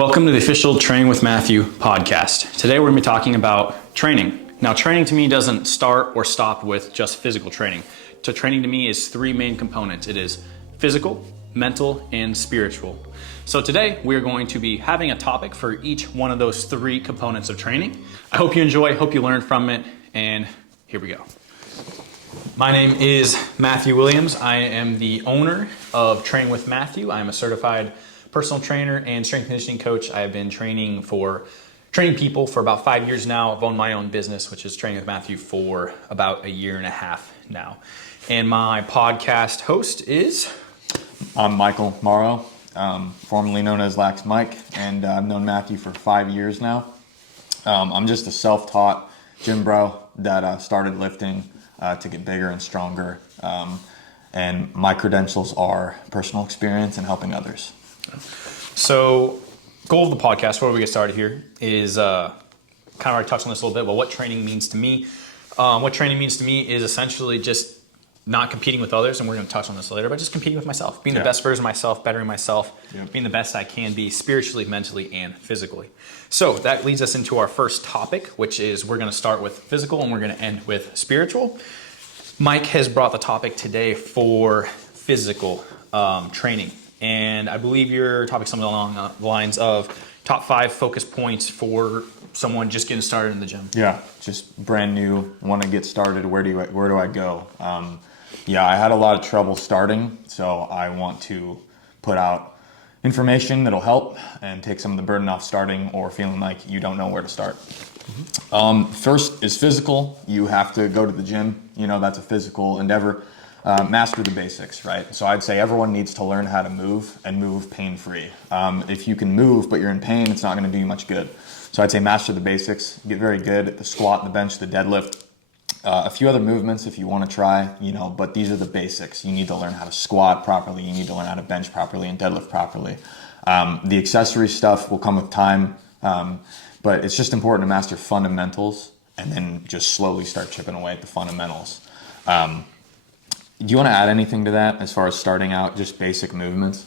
Welcome to the official Training with Matthew podcast. Today we're going to be talking about training. Now, training to me doesn't start or stop with just physical training. So training to me is three main components. It is physical, mental, and spiritual. So today we're going to be having a topic for each one of those three components of training. I hope you enjoy, hope you learn from it, and here we go. My name is Matthew Williams. I am the owner of Training with Matthew. I am a certified personal trainer and strength and conditioning coach. I have been training people for about 5 years now. I've owned my own business, which is Training with Matthew, for about a year and a half now. And my podcast host is... I'm Michael Morrow, formerly known as Lax Mike, and I've known Matthew for 5 years now. I'm just a self-taught gym bro that started lifting to get bigger and stronger. And my credentials are personal experience and helping others. So, goal of the podcast, before we get started here, is kind of already touched on this a little bit, but what training means to me. What training means to me is essentially just not competing with others, and we're going to touch on this later, but just competing with myself, being the best version of myself, bettering myself, being the best I can be spiritually, mentally, and physically. So that leads us into our first topic, which is we're going to start with physical and we're going to end with spiritual. Mike has brought the topic today for physical training. And I believe your topic is something along the lines of top 5 focus points for someone just getting started in the gym. Yeah, just brand new, want to get started. Where do I go? I had a lot of trouble starting, so I want to put out information that'll help and take some of the burden off starting or feeling like you don't know where to start. First is physical. You have to go to the gym. That's a physical endeavor. Master the basics, right? So I'd say everyone needs to learn how to move and move pain-free. If you can move but you're in pain, it's not going to do you much good. So I'd say master the basics, get very good at the squat, the bench, the deadlift. A few other movements if you want to try, but these are the basics. You need to learn how to squat properly. You need to learn how to bench properly and deadlift properly. The accessory stuff will come with time, but it's just important to master fundamentals and then just slowly start chipping away at the fundamentals. Do you want to add anything to that as far as starting out, just basic movements?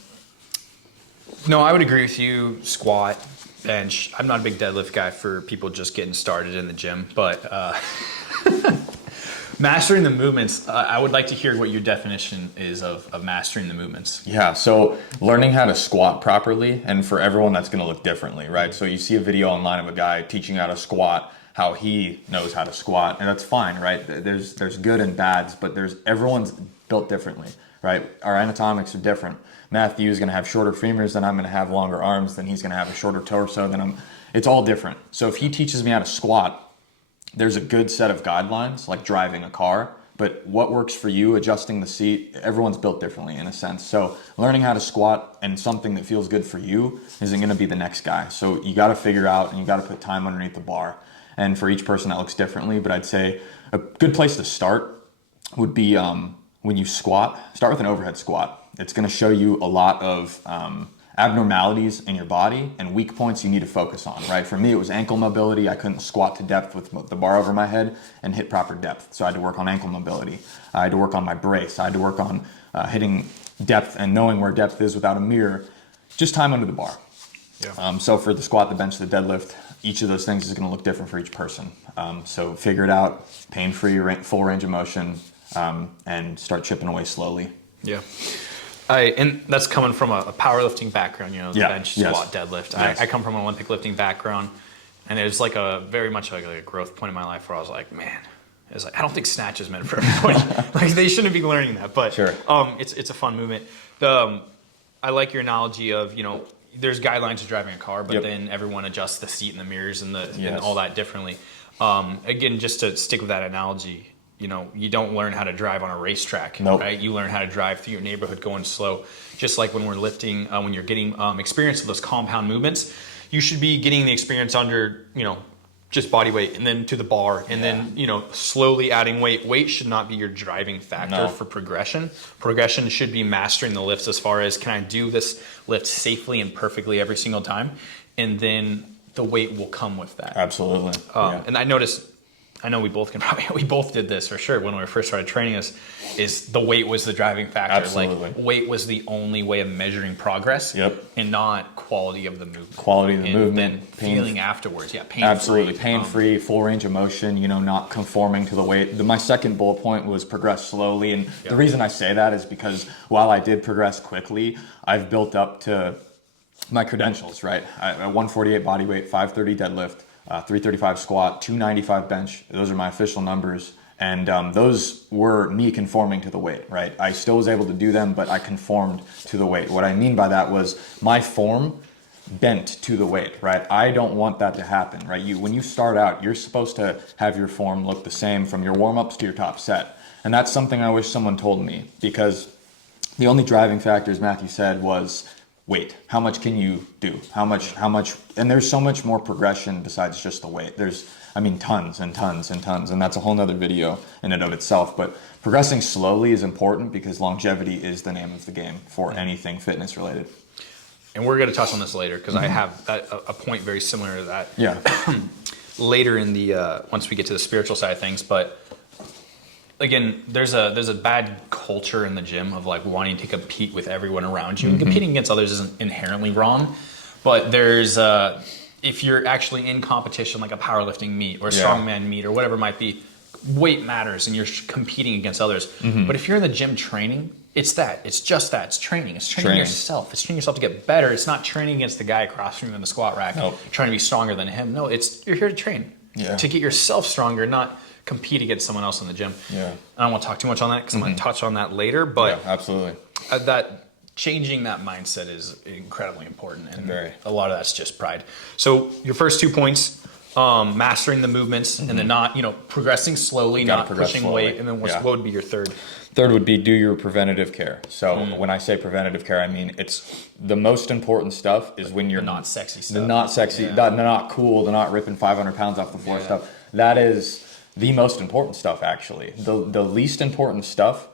No, I would agree with you. Squat, bench. I'm not a big deadlift guy for people just getting started in the gym, but mastering the movements, I would like to hear what your definition is of mastering the movements. Yeah, so learning how to squat properly, and for everyone that's going to look differently, right? So you see a video online of a guy teaching how to squat, how he knows how to squat, and that's fine, right? There's good and bads, but everyone's built differently, right? Our anatomics are different. Matthew is going to have shorter femurs than I'm going to have longer arms, then he's going to have a shorter torso than it's all different. So if he teaches me how to squat, there's a good set of guidelines, like driving a car, but what works for you, adjusting the seat, everyone's built differently in a sense. So learning how to squat and something that feels good for you isn't going to be the next guy. So you got to figure out and you got to put time underneath the bar. And for each person that looks differently, but I'd say a good place to start would be when you squat, start with an overhead squat. It's going to show you a lot of abnormalities in your body and weak points you need to focus on, right? For me, it was ankle mobility. I couldn't squat to depth with the bar over my head and hit proper depth. So I had to work on ankle mobility. I had to work on my brace. I had to work on hitting depth and knowing where depth is without a mirror. Just time under the bar. Yeah. So for the squat, the bench, the deadlift, each of those things is going to look different for each person. So figure it out, pain-free, full range of motion, and start chipping away slowly. Yeah. And that's coming from a powerlifting background, the bench, squat, deadlift. Yes. I come from an Olympic lifting background, and it was like very much like a growth point in my life where I was like, man, I don't think snatch is meant for everybody. Like they shouldn't be learning that, but sure. It's a fun movement. I like your analogy of, there's guidelines to driving a car, but then everyone adjusts the seat and the mirrors and all that differently. Again, just to stick with that analogy, you don't learn how to drive on a racetrack, right? You learn how to drive through your neighborhood going slow. Just like when we're lifting, when you're getting experience with those compound movements, you should be getting the experience under, just body weight and then to the bar and then, slowly adding weight. Weight should not be your driving factor for progression. Progression should be mastering the lifts as far as, can I do this lift safely and perfectly every single time? And then the weight will come with that. Absolutely. And I noticed I know we both did this for sure when we first started training us, is the weight was the driving factor. Absolutely. Like weight was the only way of measuring progress. Yep. And not quality of the movement. Quality of the movement. And feeling afterwards. Yeah, pain-free. Absolutely. Pain-free, full range of motion, not conforming to the weight. My second bullet point was progress slowly. And the reason I say that is because while I did progress quickly, I've built up to my credentials, right? At 148 body weight, 530 deadlift, 335 squat, 295 bench. Those are my official numbers. And those were me conforming to the weight, right? I still was able to do them, but I conformed to the weight. What I mean by that was my form bent to the weight, right? I don't want that to happen, right? When you start out, you're supposed to have your form look the same from your warm-ups to your top set. And that's something I wish someone told me, because the only driving factor, as Matthew said, was weight. How much can you do? How much, and there's so much more progression besides just the weight. There's, tons and tons and tons, and that's a whole nother video in and of itself. But progressing slowly is important because longevity is the name of the game for anything fitness related. And we're going to touch on this later because I have a point very similar to that. Yeah. Later in the once we get to the spiritual side of things, but again, there's a bad culture in the gym of like wanting to compete with everyone around you. And competing against others isn't inherently wrong, but there's if you're actually in competition like a powerlifting meet or a strongman meet or whatever it might be, weight matters and you're competing against others. But if you're in the gym training, it's just that. It's training. It's training yourself. It's training yourself to get better. It's not training against the guy across from you in the squat rack, trying to be stronger than him. No, you're here to train, to get yourself stronger, not compete against someone else in the gym. Yeah. I don't want to talk too much on that because I'm going to touch on that later. But absolutely. That changing that mindset is incredibly important, and a lot of that's just pride. So your first 2 points, mastering the movements, and then not progressing slowly, not pushing weight, and then what would be your third? Third would be do your preventative care. So when I say preventative care, I mean it's the most important stuff is when you're the not sexy stuff, the not sexy, the not cool, the not ripping 500 pounds off the floor stuff. That is the most important stuff, actually. The least important stuff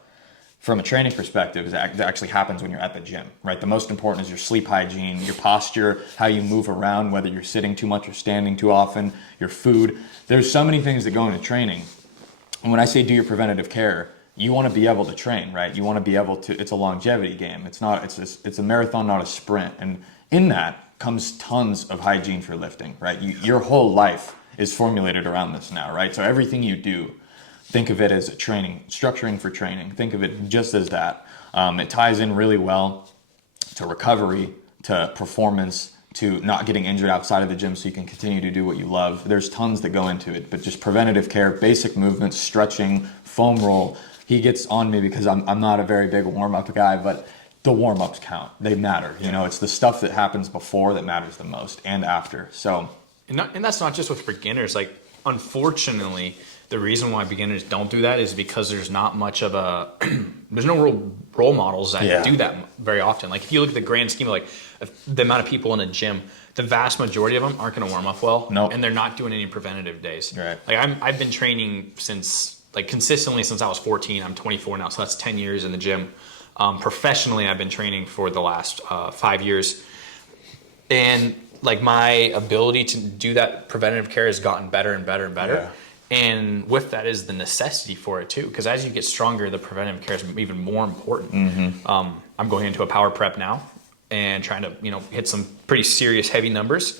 from a training perspective is that actually happens when you're at the gym, right? The most important is your sleep hygiene, your posture, how you move around, whether you're sitting too much or standing too often, your food. There's so many things that go into training. And when I say do your preventative care, you want to be able to train, right? You want to be able to, it's a longevity game. It's a marathon, not a sprint. And in that comes tons of hygiene for lifting, right? Your whole life is formulated around this now, right? So everything you do, think of it as a training, structuring for training. Think of it just as that. It ties in really well to recovery, to performance, to not getting injured outside of the gym so you can continue to do what you love. There's tons that go into it, but just preventative care, basic movements, stretching, foam roll. He gets on me because I'm not a very big warm-up guy, but the warm-ups count. They matter. It's the stuff that happens before that matters the most and after. So. And that's not just with beginners. Like, unfortunately, the reason why beginners don't do that is because there's not much of there's no real role models that do that very often. Like, if you look at the grand scheme of like the amount of people in a gym, the vast majority of them aren't going to warm up well. Nope. And they're not doing any preventative days. Right. Like, I've been training consistently since I was 14. I'm 24 now, so that's 10 years in the gym. Professionally, I've been training for the last 5 years. And like, my ability to do that preventative care has gotten better and better and better. Yeah. And with that is the necessity for it too, because as you get stronger, the preventative care is even more important. I'm going into a power prep now and trying to hit some pretty serious heavy numbers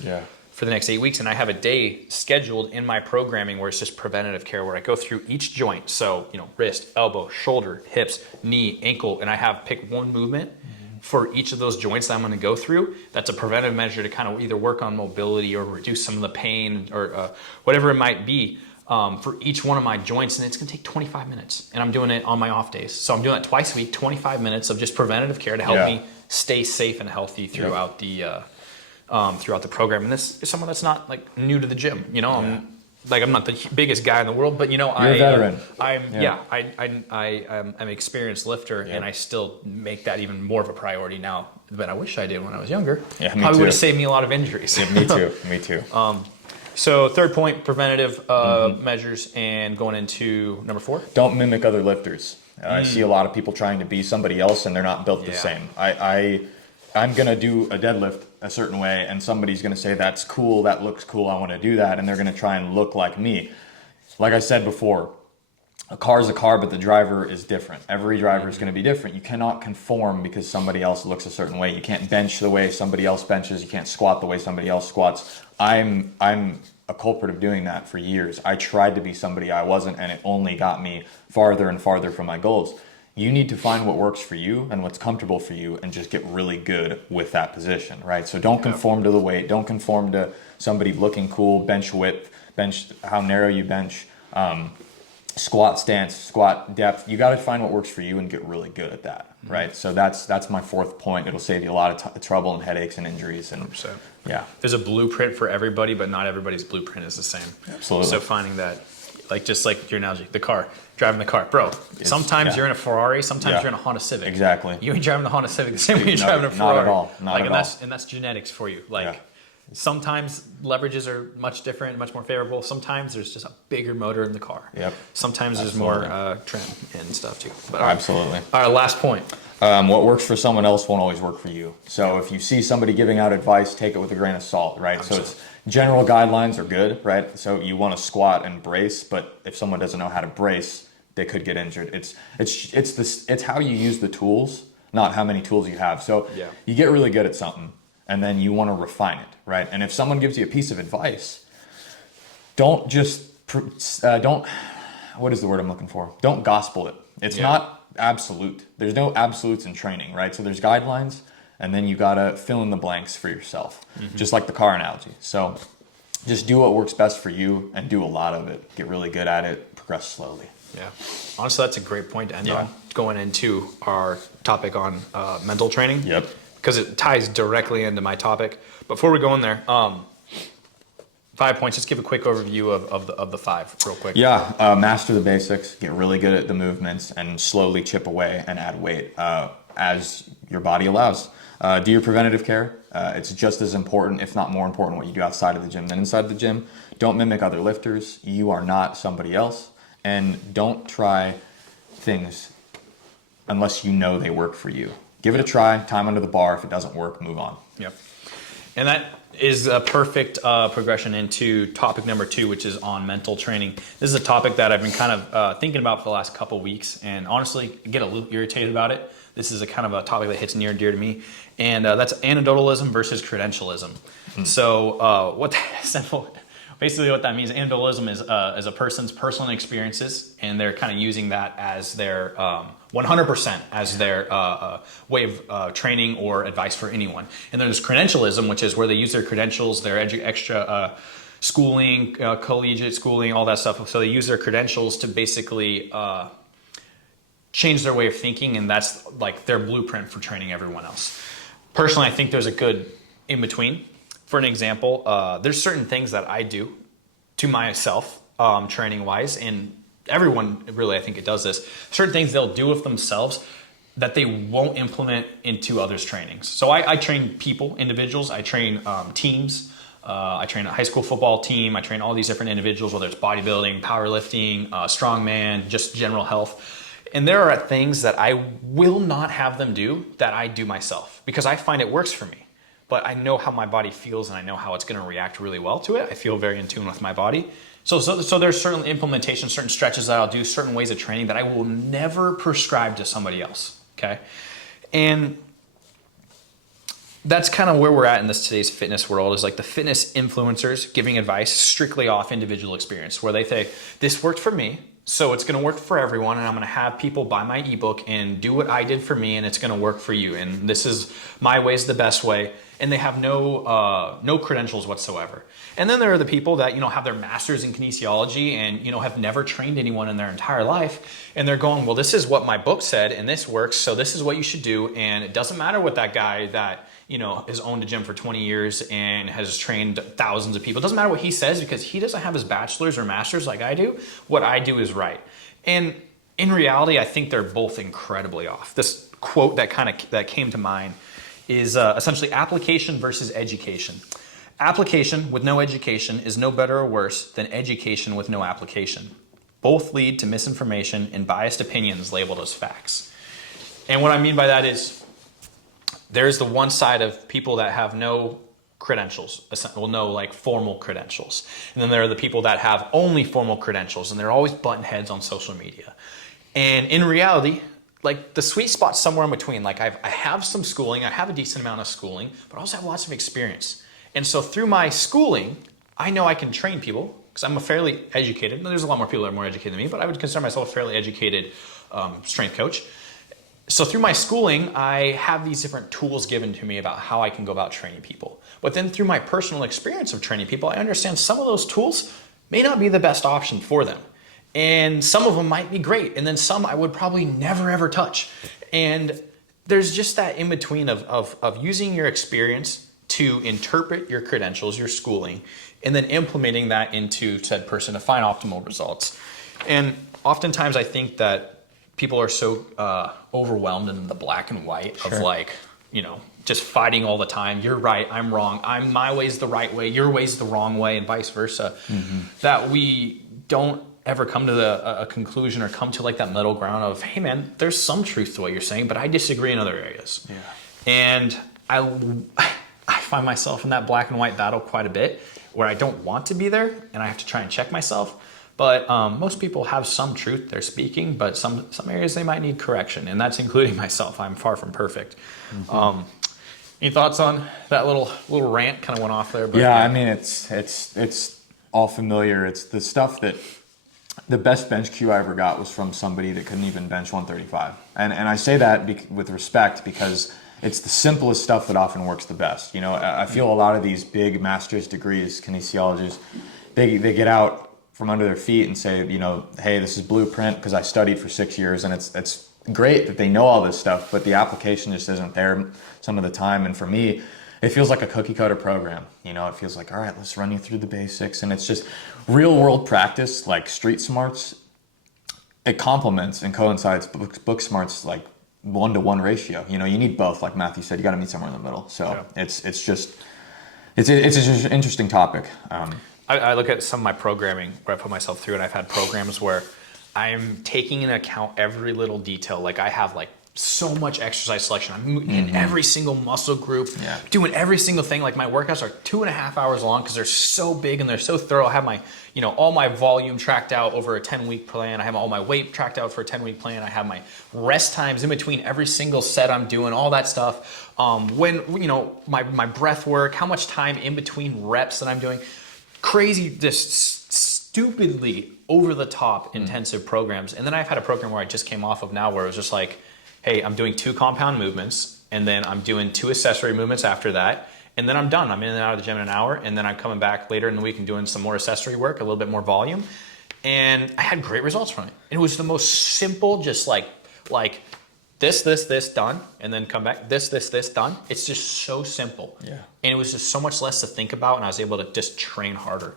for the next 8 weeks, and I have a day scheduled in my programming where it's just preventative care, where I go through each joint. So wrist, elbow, shoulder, hips, knee, ankle, and I pick one movement for each of those joints that I'm going to go through. That's a preventive measure to kind of either work on mobility or reduce some of the pain or whatever it might be for each one of my joints. And it's going to take 25 minutes. And I'm doing it on my off days. So I'm doing it twice a week, 25 minutes of just preventative care to help me stay safe and healthy throughout the program. And this is someone that's not like new to the gym. I'm not the biggest guy in the world, but you're a veteran. I'm an experienced lifter, and I still make that even more of a priority now than I wish I did when I was younger. Yeah, me Probably too. would have saved me a lot of injuries. Yeah, me too. So third point, preventative measures, and going into number 4. Don't mimic other lifters. I see a lot of people trying to be somebody else, and they're not built the same. I'm going to do a deadlift a certain way, and somebody's going to say, that's cool, that looks cool, I want to do that, and they're going to try and look like me. like I said before, a car is a car, but the driver is different. Every driver is going to be different. You cannot conform because somebody else looks a certain way. You can't bench the way somebody else benches. You can't squat the way somebody else squats. I'm a culprit of doing that for years. I tried to be somebody I wasn't, and it only got me farther and farther from my goals. You need to find what works for you and what's comfortable for you and just get really good with that position, right? So don't conform to the weight. Don't conform to somebody looking cool, bench width, bench how narrow you bench, squat stance, squat depth. You got to find what works for you and get really good at that, right? So that's my fourth point. It'll save you a lot of trouble and headaches and injuries. And 100%. Yeah, there's a blueprint for everybody, but not everybody's blueprint is the same. Absolutely. So finding that, like just like your analogy, the car, driving the car, bro. Sometimes you're in a Ferrari, sometimes you're in a Honda Civic. Exactly. You ain't driving the Honda Civic the same way you're driving a Ferrari. Not at all. Not at all. And that's genetics for you. Like sometimes leverages are much different, much more favorable. Sometimes there's just a bigger motor in the car. Yep. Sometimes there's more trim and stuff too. But Absolutely. All right, last point. What works for someone else won't always work for you. So if you see somebody giving out advice, take it with a grain of salt, right? Absolutely. So it's general guidelines are good, right? So you want to squat and brace, but if someone doesn't know how to brace, they could get injured. It's how you use the tools, not how many tools you have. So you get really good at something, and then you want to refine it, right? And if someone gives you a piece of advice, don't what is the word I'm looking for? Don't gospel it. It's not absolute. There's no absolutes in training, right? So there's guidelines, and then you gotta fill in the blanks for yourself, just like the car analogy. So just do what works best for you and do a lot of it. Get really good at it, progress slowly. Yeah, honestly, that's a great point to end on, going into our topic on mental training. Yep. Because it ties directly into my topic. Before we go in there, 5 points. Just give a quick overview of the 5 real quick. Yeah, master the basics, get really good at the movements, and slowly chip away and add weight as your body allows. Do your preventative care. It's just as important, if not more important, what you do outside of the gym than inside the gym. Don't mimic other lifters. You are not somebody else. And don't try things unless you know they work for you. Give it a try, time under the bar. If it doesn't work, move on. Yep. And that is a perfect progression into topic number 2, which is on mental training. This is a topic that I've been kind of thinking about for the last couple weeks, and honestly, I get a little irritated about it. This is a kind of a topic that hits near and dear to me, and that's anecdotalism versus credentialism. So basically what that means, anecdotalism is a person's personal experiences, and they're kind of using that as their 100% as their way of training or advice for anyone. And there's credentialism, which is where they use their credentials, their extra schooling, collegiate schooling, all that stuff. So they use their credentials to basically change their way of thinking, and that's like their blueprint for training everyone else. Personally, I think there's a good in between. For an example, there's certain things that I do to myself, training wise, and everyone really, I think it does this. Certain things they'll do with themselves that they won't implement into others' trainings. So I train people, individuals. I train teams. I train a high school football team. I train all these different individuals, whether it's bodybuilding, powerlifting, strongman, just general health. And there are things that I will not have them do that I do myself because I find it works for me. But I know how my body feels and I know how it's going to react really well to it. I feel very in tune with my body. So there's certain implementations, certain stretches that I'll do, certain ways of training that I will never prescribe to somebody else, okay? And that's kind of where we're at in today's fitness world, is like the fitness influencers giving advice strictly off individual experience, where they say, this worked for me, so it's going to work for everyone, and I'm going to have people buy my ebook and do what I did for me, and it's going to work for you, and this is my way is the best way, and they have no credentials whatsoever. And then there are the people that have their masters in kinesiology and have never trained anyone in their entire life, and they're going, well, this is what my book said, and this works, so this is what you should do, and it doesn't matter what that guy that has owned a gym for 20 years and has trained thousands of people. It doesn't matter what he says because he doesn't have his bachelor's or master's like I do. What I do is right. And in reality, I think they're both incredibly off. This quote that came to mind is essentially application versus education. Application with no education is no better or worse than education with no application. Both lead to misinformation and biased opinions labeled as facts. And what I mean by that is, there's the one side of people that have no credentials, will know like formal credentials. And then there are the people that have only formal credentials, and they're always button heads on social media. And in reality, like the sweet spot's somewhere in between. Like I have some schooling, I have a decent amount of schooling, but I also have lots of experience. And so through my schooling, I know I can train people because I'm a fairly educated, there's a lot more people that are more educated than me, but I would consider myself a fairly educated strength coach. So through my schooling, I have these different tools given to me about how I can go about training people. But then through my personal experience of training people, I understand some of those tools may not be the best option for them. And some of them might be great. And then some I would probably never ever touch. And there's just that in between of using your experience to interpret your credentials, your schooling, and then implementing that into said person to find optimal results. And oftentimes I think that people are so overwhelmed in the black and white of like, you know, just fighting all the time. You're right, I'm wrong. My way's the right way, your way's the wrong way, and vice versa. That we don't ever come to a conclusion or come to like that middle ground of, hey man, there's some truth to what you're saying, but I disagree in other areas. And I find myself in that black and white battle quite a bit where I don't want to be there and I have to try and check myself. But most people have some truth they're speaking, but some areas they might need correction, and that's including myself. I'm far from perfect. Any thoughts on that little rant? Kind of went off there. But I mean, it's all familiar. It's the stuff that the best bench cue I ever got was from somebody that couldn't even bench 135. And I say that with respect because it's the simplest stuff that often works the best. You know, I feel a lot of these big master's degrees, kinesiologists, they get out from under their feet and say, you know, hey, this is blueprint because I studied for 6 years, and it's great that they know all this stuff, but the application just isn't there some of the time. And for me, it feels like a cookie cutter program. You know, it feels like, all right, let's run you through the basics. And it's just real world practice, like street smarts. It complements and coincides book smarts like 1-to-1 ratio. You know, you need both. Like Matthew said, you got to meet somewhere in the middle. So it's an interesting topic. I look at some of my programming where I put myself through, and I've had programs where I'm taking into account every little detail. Like I have like so much exercise selection. I'm in every single muscle group, doing every single thing. Like my workouts are 2.5 hours long because they're so big and they're so thorough. I have my, you know, all my volume tracked out over a 10-week plan. I have all my weight tracked out for a 10-week plan. I have my rest times in between every single set I'm doing, all that stuff. When, you know, my breath work, how much time in between reps that I'm doing. Crazy, just stupidly over the top intensive programs. And then I've had a program where I just came off of now where it was just like, hey, I'm doing 2 compound movements, and then I'm doing 2 accessory movements after that, and then I'm done. I'm in and out of the gym in an hour, and then I'm coming back later in the week and doing some more accessory work, a little bit more volume. And I had great results from it. And it was the most simple, just like this, done, and then come back, this, done. It's just so simple. And it was just so much less to think about, and I was able to just train harder.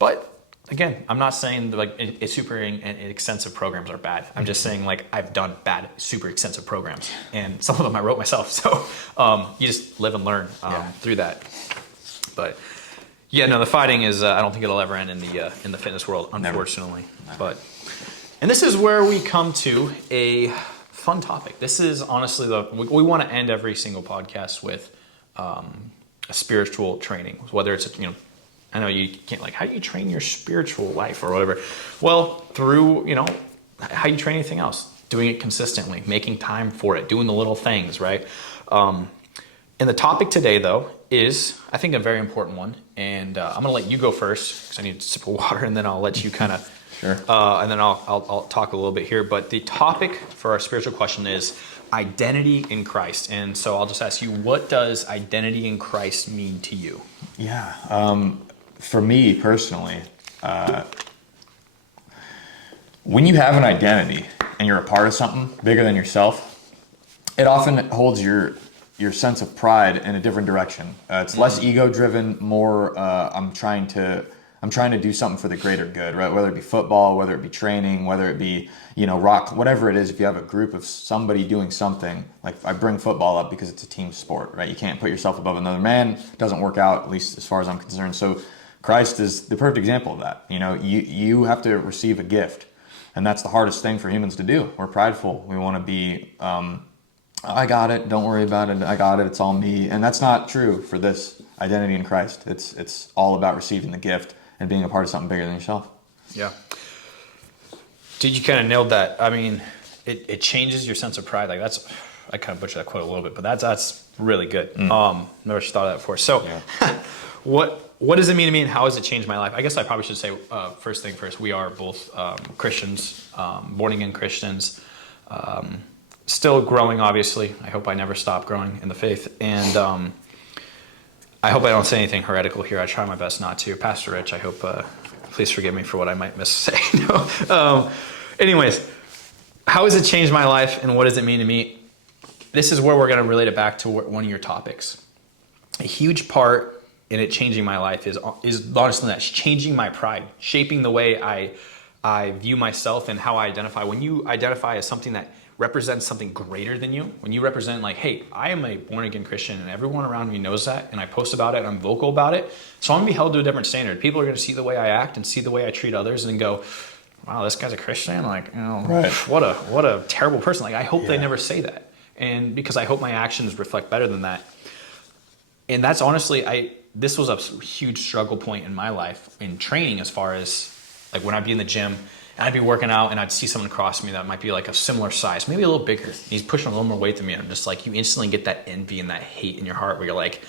But again, I'm not saying that like super extensive programs are bad. I'm just saying like I've done bad, super extensive programs, and some of them I wrote myself. So you just live and learn through that. But yeah, no, the fighting is I don't think it'll ever end in the fitness world, unfortunately. Never. And this is where we come to a fun topic. This is honestly we want to end every single podcast with a spiritual training, whether it's you know. I know you can't like, how do you train your spiritual life or whatever? Well, through, you know, how you train anything else, doing it consistently, making time for it, doing the little things, right? And the topic today though is, I think, a very important one. And I'm gonna let you go first because I need a sip of water, and then I'll let you kind of, and then I'll talk a little bit here. But the topic for our spiritual question is identity in Christ. And so I'll just ask you, what does identity in Christ mean to you? For me personally, when you have an identity and you're a part of something bigger than yourself, it often holds your sense of pride in a different direction. It's less ego-driven, more I'm trying to do something for the greater good, right? Whether it be football, whether it be training, whether it be, you know, rock, whatever it is. If you have a group of somebody doing something, like I bring football up because it's a team sport, right? You can't put yourself above another man. It doesn't work out, at least as far as I'm concerned. So Christ is the perfect example of that. You know, you have to receive a gift, and that's the hardest thing for humans to do. We're prideful. We want to be I got it, don't worry about it, I got it, it's all me. And that's not true for this identity in Christ. It's all about receiving the gift and being a part of something bigger than yourself. Yeah. Dude, you kind of nailed that. I mean, it changes your sense of pride. Like I kind of butchered that quote a little bit, but that's really good. Never thought of that before. So what does it mean to me and how has it changed my life? I guess I probably should say first thing first, we are both Christians, born again Christians, still growing, obviously. I hope I never stop growing in the faith. And I hope I don't say anything heretical here. I try my best not to. Pastor Rich, I hope, please forgive me for what I might missay. Anyways, how has it changed my life and what does it mean to me? This is where we're going to relate it back to one of your topics. A huge part in it changing my life is honestly that's changing my pride, shaping the way I view myself and how I identify. When you identify as something that represents something greater than you, when you represent like, hey, I am a born again Christian and everyone around me knows that and I post about it and I'm vocal about it, so I'm going to be held to a different standard. People are going to see the way I act and see the way I treat others and go, wow, this guy's a Christian? Like, you know, right. What a terrible person. Like, I hope they never say that. And because I hope my actions reflect better than that. And that's honestly, this was a huge struggle point in my life in training, as far as like when I'd be in the gym and I'd be working out and I'd see someone across me that might be like a similar size, maybe a little bigger. He's pushing a little more weight than me. And I'm just like, you instantly get that envy and that hate in your heart where you're like,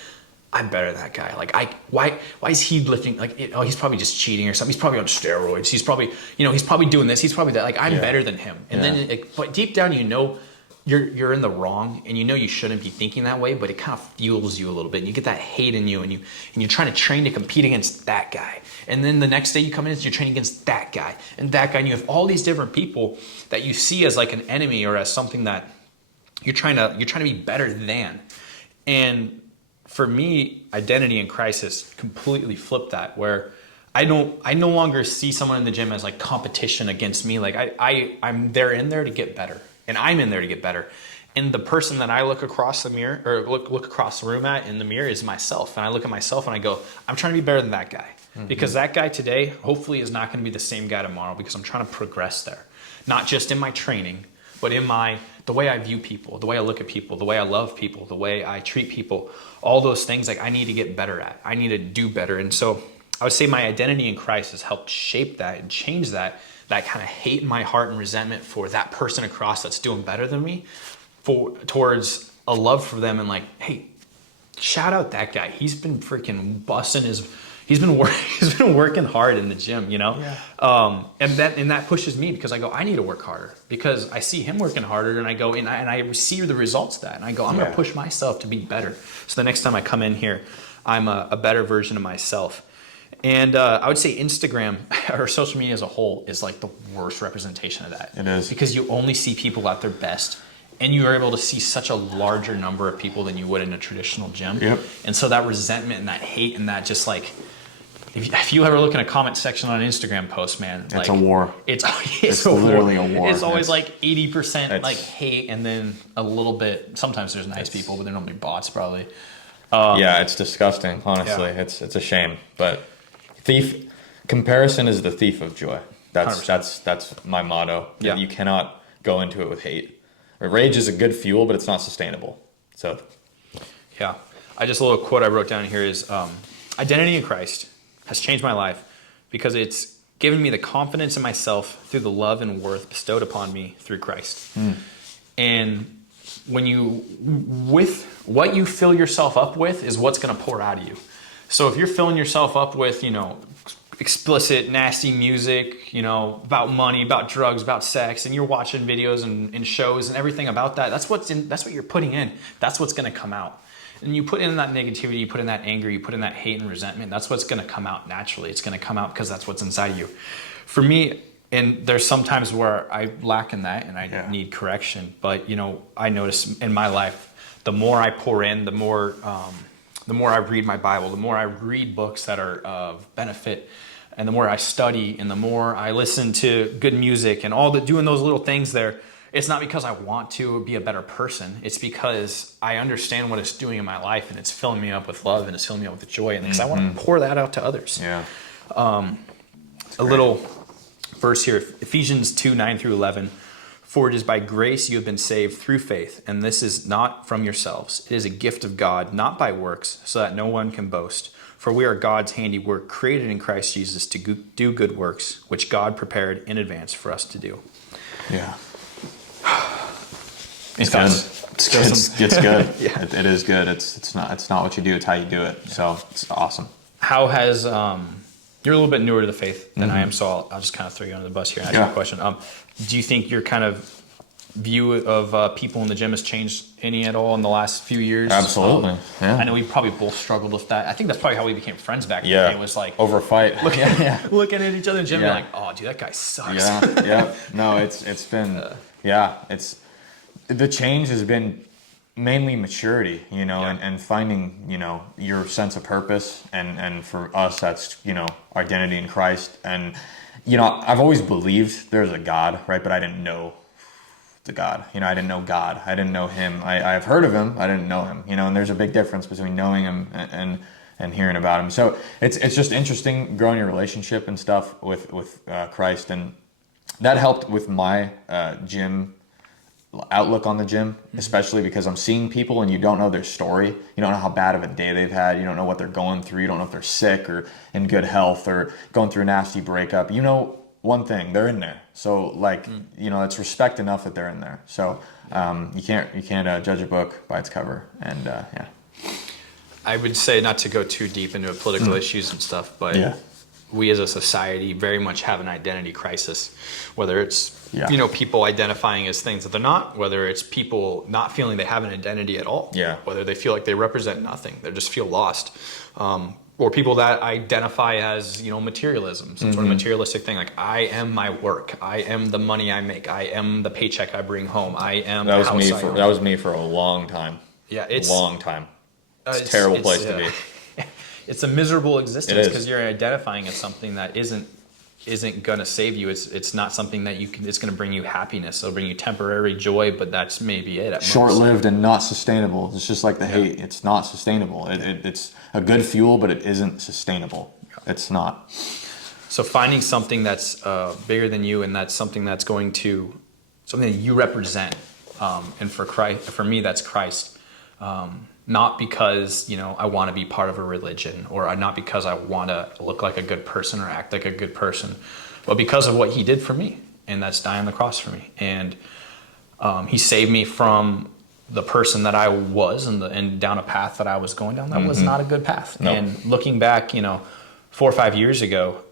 I'm better than that guy. Like, why is he lifting? Like, he's probably just cheating or something. He's probably on steroids. He's probably, he's probably doing this. He's probably that. Like, I'm better than him. And then, but deep down, you're in the wrong, and you shouldn't be thinking that way. But it kind of fuels you a little bit. And you get that hate in you, and you're trying to train to compete against that guy. And then the next day you come in, and you're training against that guy and that guy. And you have all these different people that you see as like an enemy or as something that you're trying to be better than. And for me, identity in Christ has completely flipped that, where I no longer see someone in the gym as like competition against me. Like they're in there to get better, and I'm in there to get better. And the person that I look across the mirror or look across the room at in the mirror is myself. And I look at myself and I go, I'm trying to be better than that guy. Mm-hmm. Because that guy today hopefully is not going to be the same guy tomorrow, because I'm trying to progress there. Not just in my training, but in the way I view people, the way I look at people, the way I love people, the way I treat people, all those things like I need to get better at. I need to do better. And so I would say my identity in Christ has helped shape that and change that kind of hate in my heart and resentment for that person across that's doing better than me, towards a love for them and like, hey, shout out that guy. He's been freaking busting he's been working hard in the gym, Yeah. And that pushes me, because I go, I need to work harder, because I see him working harder, and I go and I see the results of that, and I go, I'm going to push myself to be better. So the next time I come in here, I'm a better version of myself. And I would say Instagram or social media as a whole is like the worst representation of that. It is. Because you only see people at their best, and you are able to see such a larger number of people than you would in a traditional gym. Yep. And so that resentment and that hate and that just like, if you ever look in a comment section on an Instagram post, man, it's like, a war. It's literally a war. It's always like 80% like hate, and then a little bit. Sometimes there's nice people, but they're normally bots, probably. It's disgusting. Honestly, it's a shame. But comparison is the thief of joy. That's my motto. Yeah. You cannot go into it with hate. Rage is a good fuel, but it's not sustainable. So, yeah, a little quote I wrote down here is identity in Christ has changed my life because it's given me the confidence in myself through the love and worth bestowed upon me through Christ. And with what you fill yourself up with is what's going to pour out of you. So if you're filling yourself up with, explicit, nasty music, about money, about drugs, about sex, and you're watching videos and shows and everything about that, that's what you're putting in. That's what's going to come out. And you put in that negativity, you put in that anger, you put in that hate and resentment, that's what's going to come out naturally. It's going to come out because that's what's inside of you. For me, and there's some times where I lack in that and I need correction, but I notice in my life, the more I pour in, the more I read my Bible, the more I read books that are of benefit, and the more I study, and the more I listen to good music and doing those little things there, it's not because I want to be a better person. It's because I understand what it's doing in my life, and it's filling me up with love, and it's filling me up with joy, and because I want to pour that out to others. Yeah. A little verse here, Ephesians 2:9-11. For it is by grace you have been saved through faith, and this is not from yourselves. It is a gift of God, not by works, so that no one can boast. For we are God's handiwork, created in Christ Jesus to do good works, which God prepared in advance for us to do. Yeah. It's good. It's good. Yeah. It is good. It's not what you do, it's how you do it. Yeah. So it's awesome. How has you're a little bit newer to the faith than I am, so I'll just kind of throw you under the bus here and ask you a question. Do you think your kind of view of people in the gym has changed any at all in the last few years? Absolutely. I know we probably both struggled with that. I think that's probably how we became friends back then. It was like over a fight, looking at each other in the gym, and like, oh, dude, that guy sucks. Yeah. No, it's been it's the change has been mainly maturity, and finding, your sense of purpose, and for us that's, identity in Christ. And I've always believed there's a God, right? But I didn't know the God. I didn't know God. I didn't know him. I've heard of him. I didn't know him. And there's a big difference between knowing him and hearing about him. So it's just interesting growing your relationship and stuff with Christ, and that helped with my gym outlook on the gym, especially because I'm seeing people and you don't know their story. You don't know how bad of a day they've had. You don't know what they're going through. You don't know if they're sick or in good health or going through a nasty breakup. One thing, they're in there. So it's respect enough that they're in there. So you can't judge a book by its cover. And I would say, not to go too deep into political issues and stuff, but we as a society very much have an identity crisis, whether it's people identifying as things that they're not, whether it's people not feeling they have an identity at all, whether they feel like they represent nothing, they just feel lost, or people that identify as materialism, some sort of materialistic thing, like I am my work, I am the money I make, I am the paycheck I bring home, I am that was me for a long time. It's a long time. It's a terrible place to be. It's a miserable existence because you're identifying as something that isn't going to save you. It's not something that it's going to bring you happiness. It'll bring you temporary joy, but that's maybe it. Short-lived and not sustainable. It's just like the hate. It's not sustainable. It's a good fuel, but it isn't sustainable. It's not. So finding something that's bigger than you, and that's something that's something that you represent, and for me, that's Christ. Not because, I want to be part of a religion, or not because I want to look like a good person or act like a good person, but because of what he did for me, and that's die on the cross for me. And he saved me from the person that I was and down a path that I was going down that was not a good path. No. And looking back, 4 or 5 years ago,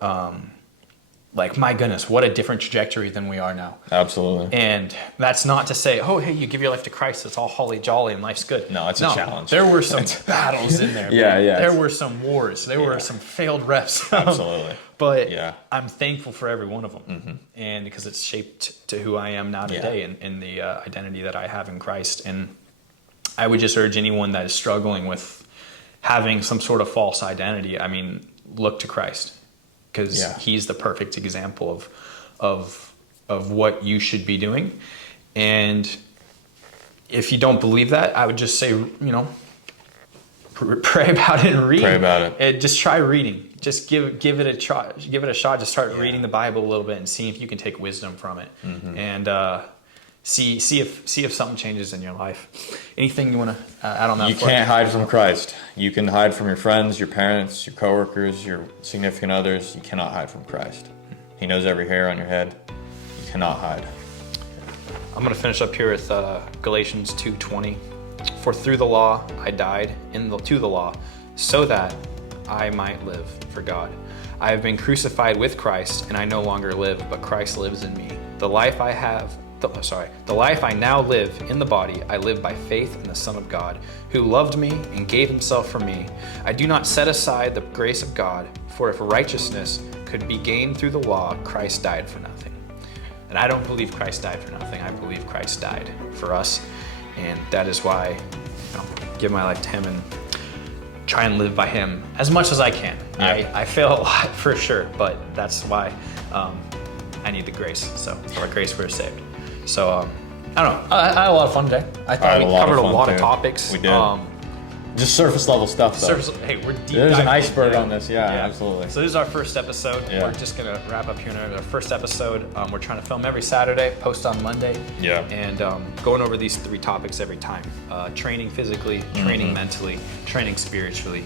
my goodness, what a different trajectory than we are now. Absolutely. And that's not to say, oh, hey, you give your life to Christ, it's all holly jolly and life's good. No, it's a challenge. There were some battles in there. There were some wars. There were some failed reps. Absolutely. But I'm thankful for every one of them. And because it's shaped to who I am now today and the identity that I have in Christ. And I would just urge anyone that is struggling with having some sort of false identity, look to Christ. Because he's the perfect example of what you should be doing. And if you don't believe that, I would just say, pray about it and read. Pray about it. And just try reading. Just give it a try. Give it a shot. Just start reading the Bible a little bit and see if you can take wisdom from it. And see if something changes in your life. Anything you want to add on that? You can't hide from Christ. You can hide from your friends, your parents, your coworkers, your significant others. You cannot hide from Christ. He knows every hair on your head. You cannot hide. I'm going to finish up here with Galatians 2:20. For through the law I died to the law, so that I might live for God. I have been crucified with Christ, and I no longer live, but Christ lives in me. The life I now live in the body, I live by faith in the Son of God, who loved me and gave himself for me. I do not set aside the grace of God, for if righteousness could be gained through the law, Christ died for nothing. And I don't believe Christ died for nothing. I believe Christ died for us. And that is why I give my life to him and try and live by him as much as I can. I fail a lot for sure, but that's why I need the grace. So, by grace we're saved. So, I don't know. I had a lot of fun today. I thought we covered a lot of topics. We did. Just surface level stuff, though. Hey, we're deep. There's an diving iceberg into it. on this, yeah, absolutely. So this is our first episode. Yeah. We're just gonna wrap up here in our first episode. We're trying to film every Saturday, post on Monday. Yeah. And going over these 3 topics every time: training physically, training mentally, training spiritually.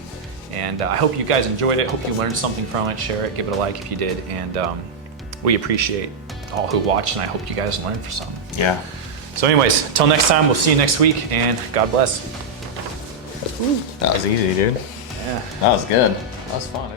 And I hope you guys enjoyed it. Hope you learned something from it. Share it, give it a like if you did, and we appreciate all who watched. And I hope you guys learned for something. Yeah. So, anyways, until next time, we'll see you next week, and God bless. That was easy, dude. Yeah. That was good. That was fun.